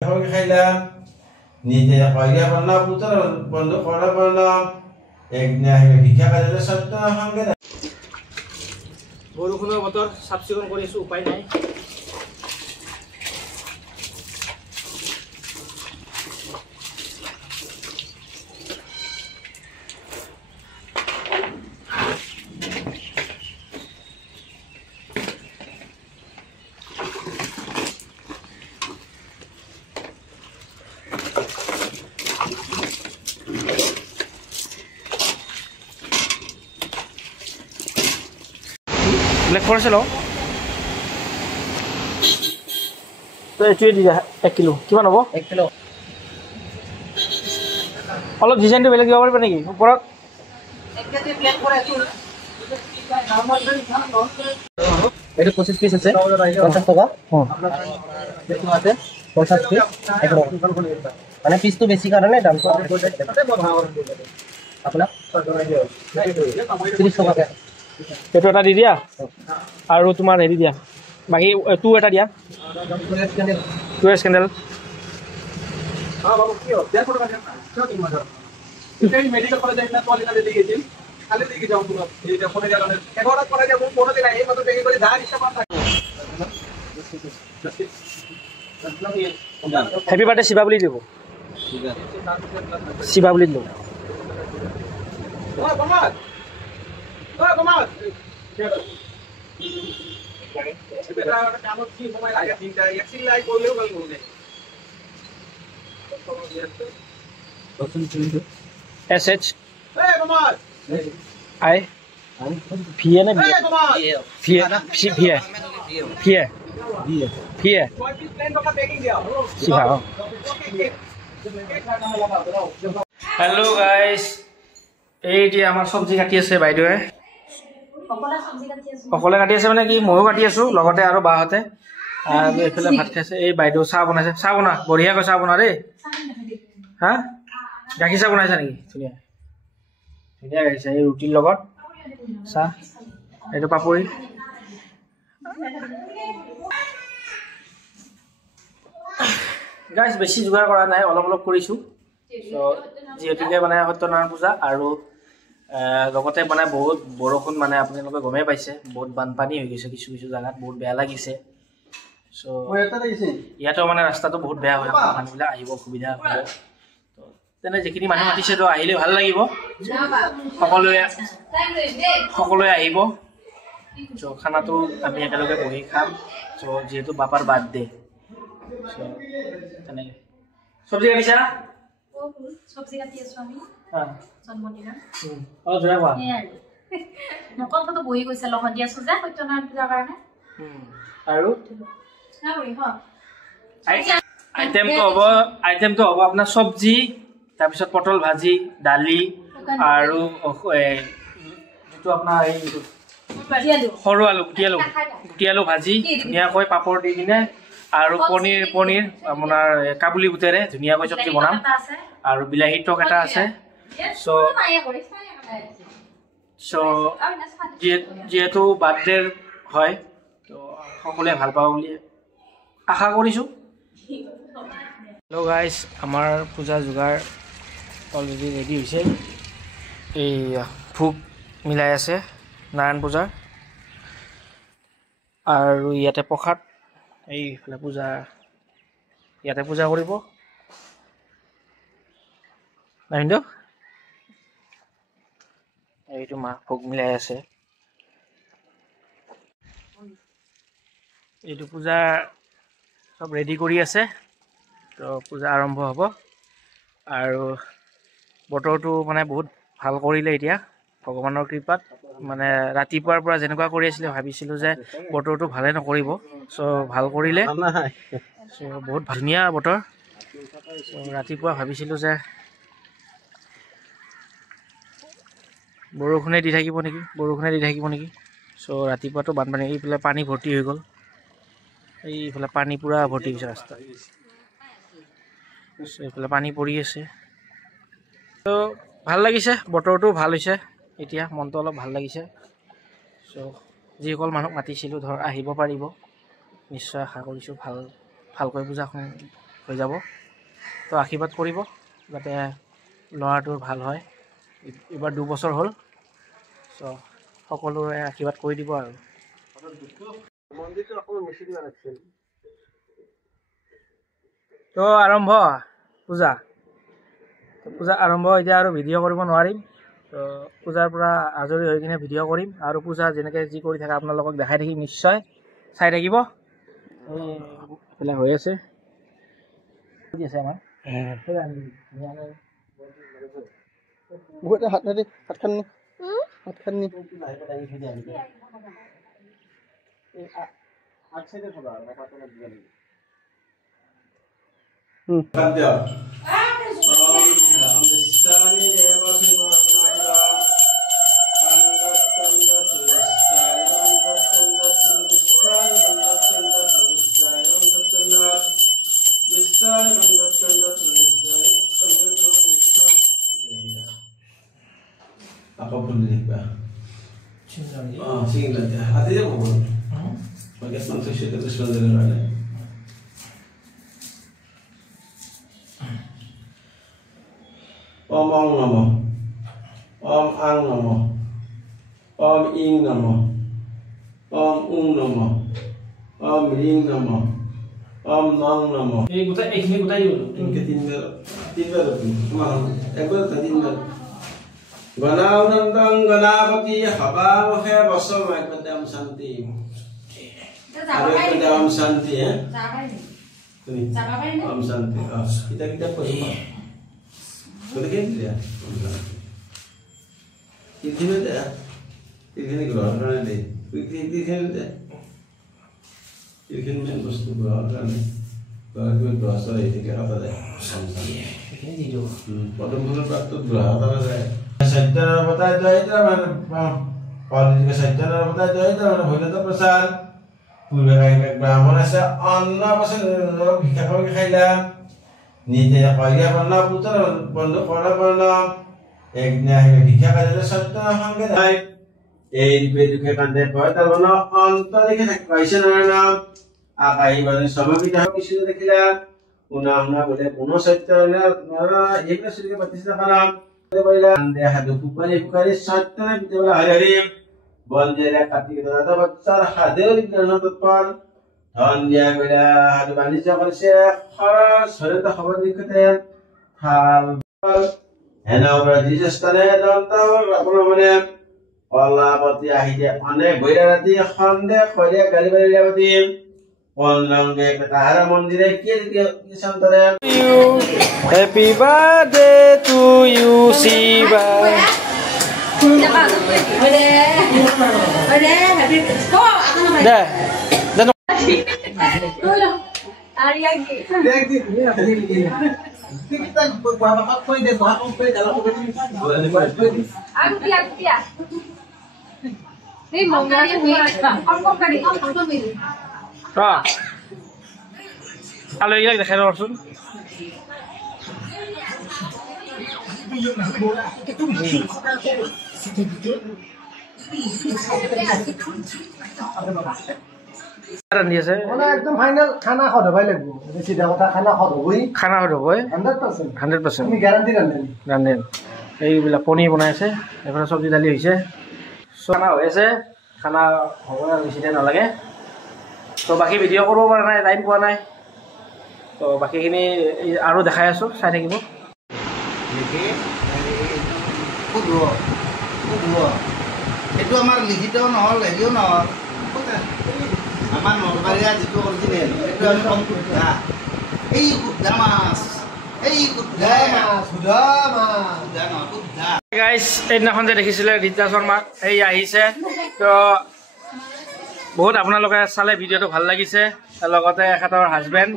খাইলা নিজে কইয়া বলনা পুত্ৰ বন্ধু কৰা বলনা এক না ভিক্ষা কাজে সত্য সঙ্গে বৰষুণৰ বতৰ চাফ চিকুণ কৰিছো উপায় নাই ব্লেক ফৰেষ্ট লওঁ তো এইটোৱে দি 1 কিলো কিমান হ'ব 1 কিলো অলপ ডিজাইনটো বেলেগ দিব পাৰিবা নেকি ওপৰত 1 কেজি ব্লেক ফৰেষ্ট এটা 25 পিস আছে 50 টাকা আপনার দেখো আছে 50 পিস একদম মানে পিস তো বেশি কারণে দামটো আপনার 30 টাকা এইটো এটা দি দিয়া আৰু তোমাৰ হেৰি দিয়া বাকি টু এটা দিয়া টু স্কেন্ডেল বাবু কি দেন ফটো কাটেন না কিয় তুমি মাঝে এই মেডিকেল কলেজে একটা পলিনা দিয়ে গেছিল খালি দিকে যাও পুরো এইটা ফোনে জানালে এগোটা করে যাব ফটো দিলা এই মত দেখি করে যা ইচ্ছা পাতা হ্যাপি বার্থডে শিবা বুলি দিব শিবা বুলি দিব ও কমাল SH I Via na Via Hello guys, এই আমাৰ সবজি কাটি আছে বাইদেৱে অকলে কাটি আছে মানে কি ময়ো কাটি আছো লগতে আৰু বাহতে আৰু এইফালে ভাত খাইছে এই বাইদেউ চাহ বনাইছে চাহ বনা বঢ়িয়াকৈ চাহ বনা দেই হা গাখীৰ চাহ বনাইছা নেকি ধুনীয়া ধুনীয়া গাখীৰ এই ৰুটিৰ লগত চাহ এইটো পাপৰি গাইজ বেছি যোগাৰ কৰা নাই অলপ অলপ কৰিছো যিহেতুকে মানে সত্যনাৰায়ণ পূজা আৰু লগতে মানে বহুত বৰষুণ মানে আপোনালোকে গমেই পাইছে বহুত বানপানী হৈ গৈছে কিছু কিছু জায়গাত বহুত বেয়া লাগিছে সো ইয়াতো মানে ৰাস্তাটো বহুত বেয়া হয় মানুহবিলাক আহিব অসুবিধা হ'ব তো তেনে যিখিনি মানুহ মাতিছে তো আহিলে ভাল লাগিব সকলোৱে আহিব সো খানাটো আমি একেলগে বহি খাম সো যিহেতু বাপাৰ বাৰ্থডে সো তেনে সবজি কাটিছা সবজি কাটি আছো আমি জন্মদিনৰ জোৰা কোৱা নকলটো বহি গৈছে লগত দি আছো যে সত্যনাৰায়ণ পূজাৰ কাৰণে আৰু না বহি হ আইটেমটো হ'ব আপোনাৰ সবজি তাৰপিছত পটল ভাজি দালি আৰু যেটো আপোনাৰ এই সৰু আলু গুটি আলু ভাজি ধুনীয়াকৈ পাপৰ দি কিনে আৰু পনীৰ আপোনাৰ কাবুলি বুটেৰে ধুনীয়াকৈ সবজি বনাম আৰু বিলাহী টক এটা আছে যেহেতু বাৰ্থডে হয় তো সকলোৱে ভাল পাব বুলি আশা কৰিছোঁ হেল্ল' গাইজ আমাৰ পূজা যোগাৰ অলৰেডি ৰেডি হৈছে এই ভোগ মিলাই আছে নাৰায়ণ পূজাৰ আৰু ইয়াতে প্ৰসাদ এইফালে পূজা ইয়াতে পূজা কৰিব নাহিন্দ এইটো মা ভোগ মিলাই আছে এইটো পূজা সব ৰেডি কৰি আছে তো পূজা আৰম্ভ হ'ব আৰু বতৰটো মানে বহুত ভাল কৰিলে এতিয়া ভগৱানৰ কৃপাত মানে ৰাতিপুৱাৰ পৰা যেনেকুৱা কৰি আছিলে ভাবিছিলোঁ যে বতৰটো ভালে নকৰিব সো ভাল কৰিলে সো বহুত ধুনীয়া বতৰ ৰাতিপুৱা ভাবিছিলোঁ যে বৰষুণে দি থাকিব নেকি সো ৰাতিপুৱাটো বানপানী এইফালে পানী ভৰ্তি হৈ গ'ল এইফালে পানী পুৰা ভৰ্তি হৈছে ৰাস্তা এইফালে পানী পৰি আছে তো ভাল লাগিছে বতৰটো ভাল হৈছে এতিয়া মনটো অলপ ভাল লাগিছে সো যিসকল মানুহ মাতিছিলোঁ ধৰ আহিব পাৰিব নিশ্চয় আশা কৰিছোঁ ভালকৈ পূজাখন হৈ যাব। তো আশীৰ্বাদ কৰিব যাতে ল'ৰাটোৰ ভাল হয়। এইবাৰ 2 বছৰ হ'ল। চ' সকলোৰে আশীৰ্বাদ কৰি দিব আৰু তো আৰম্ভ পূজা আৰম্ভ। এতিয়া আৰু ভিডিঅ' কৰিব নোৱাৰিম। তো পূজাৰ পৰা আজৰি হৈ কিনে ভিডিঅ' কৰিম আৰু পূজা যেনেকৈ যি কৰি থাকে আপোনালোকক দেখাই থাকিম। নিশ্চয় চাই থাকিব। এইবিলাক হৈ আছে আমাৰ Apa pun dia bah. Sing lah. Hati dia pun. Bagai manusia terus mendengar. Om Ang Namo, Om Ang Namo, Om Ing Namo, Om Ung Namo, Om Ring Namo, Om Nong Namo. Ini gutai dulu. Ini tinggal malam. Tinggal. Ganau nantang ganapati habawahe basam ekadam santi. Ekadam santi ya. Om santi. Kita pergi. Boleh dia. Ini ada. Ini keluar kan deh. Ini kan deh. Ini main bos tu keluar kan. Baru berasa itu kira apa deh. Santi. Ini hidup. Pada mula waktu berapa deh. Sajjana bata jaita pauli ka sajjana bata jaita bhoilata prasad purbe kai brahmana se anna base bhikha kare khaila nije pailiya banna putra bando kora banna ekna he bhikha kare sajjana hange dai ei bedukhe kande poetar banna antarike paisa na akai bani samabita kisu dekhila una bole puno sajjana ekna sirike batisa kana Ande hadu pukari satana bitela hari bonjela katik dada bacar hadir di dalam tempat dan dia bela hadu bani jabar syekh kharas harita khabar dikate hal hena beradi jastane dan tawar apna mane Allah pati ahide ane boirati khande khore gali bali labati Onlange Petahara Mondire ki santare. Happy birthday to you, Siva. Dah. Halo, ini lagi dekat Orsun. एकदम final खाना खदबाई লাগিব সিধা কথা খানা খদবই 100% আমি guarantee রান্ধেন এইবিলাক পনীৰ বনাই আছে এফালে সবজি দালি হৈছে খানা হৈ আছে খানা হ'ব বেছি টাইম নালাগে তো বাকি ভিডিও কৰিব পৰা নাই টাইম পোৱা নাই তো বাকিখিনি আৰু দেখাই আছো চাই থাকিব এইটো আমাৰ লিখিত নহল হেৰিও নহল আমাৰ নলবাৰীয়া যিটো অৰিজিনেল এইটো আমি কম শুদ্ধা এই শুদ্ধা মাছ এই শুদ্ধা গাইজ এইদিনাখন যে দেখিছিলে ৰীতা শৰ্মা এই আহিছে তো বহুত আপোনালোকে চালে ভিডিঅ'টো ভাল লাগিছে লগতে এখেতৰ হাজবেণ্ড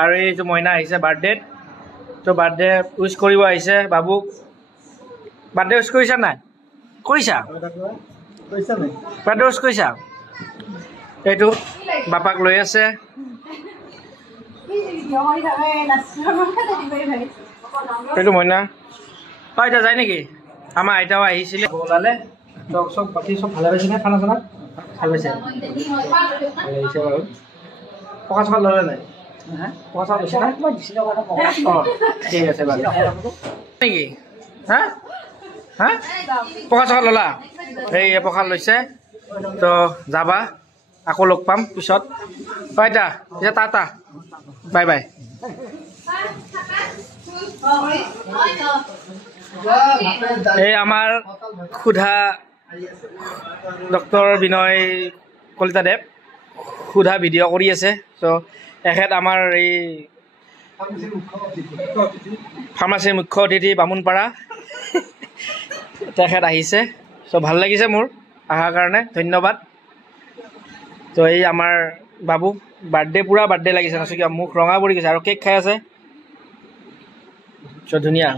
আৰু এই যে মইনা আহিছে বাৰ্থডেত তো বাৰ্থডে উইচ কৰিব আহিছে বাবুক বাৰ্থডে উইচ কৰিছা নাই কৰিছা বাৰ্থডে উইচ কৰিছা এইটো বাপাক লৈ আছে এইটো মইনা হয় এতিয়া যায় নেকি আমাৰ আইতাও আহিছিলে ওলালে চব বাকী চব ভালে পাইছে নে খানা চানা ভাল পাইছে আহিছে বাৰু পকা চকা ল'লে নাই পকা চাউল লৈছে না ঠিক আছে বাৰু নেকি হা হা পকা চাউল ল'লা এই পকা লৈছে তো যাবা আকৌ লগ পাম পিছত বাইতা পিছত টাটা বাই বাই এই আমাৰ সুধা ডক্টৰ বিনয় কলিতাদেৱ সুধা ভিডিঅ' কৰি আছে চ' এখেত আমাৰ এই ফাৰ্মাচীৰ মুখ্য অতিথি বামুণপাৰা তেখেত আহিছে চ' ভাল লাগিছে মোৰ অহাৰ কাৰণে ধন্যবাদ তো এই আমাৰ বাবু বাৰ্থডে পূৰা বাৰ্থডে লাগিছে নাচো কিয় মুখ ৰঙা পৰি গৈছে আৰু কেক খাই আছে চ' ধুনীয়া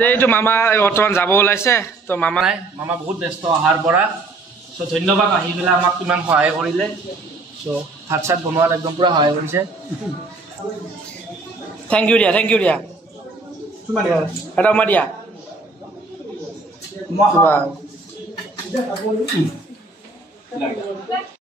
এইটো মামা বৰ্তমান যাব ওলাইছে তো মামা নাই মামা বহুত ব্যস্ত অহাৰ পৰা চ' ধন্যবাদ আহি পেলাই আমাক কিমান সহায় কৰিলে চ' ভাত চাত বনোৱাত একদম পূৰা সহায় কৰিছে থেংক ইউ দিয়া এটা উমা দিয়া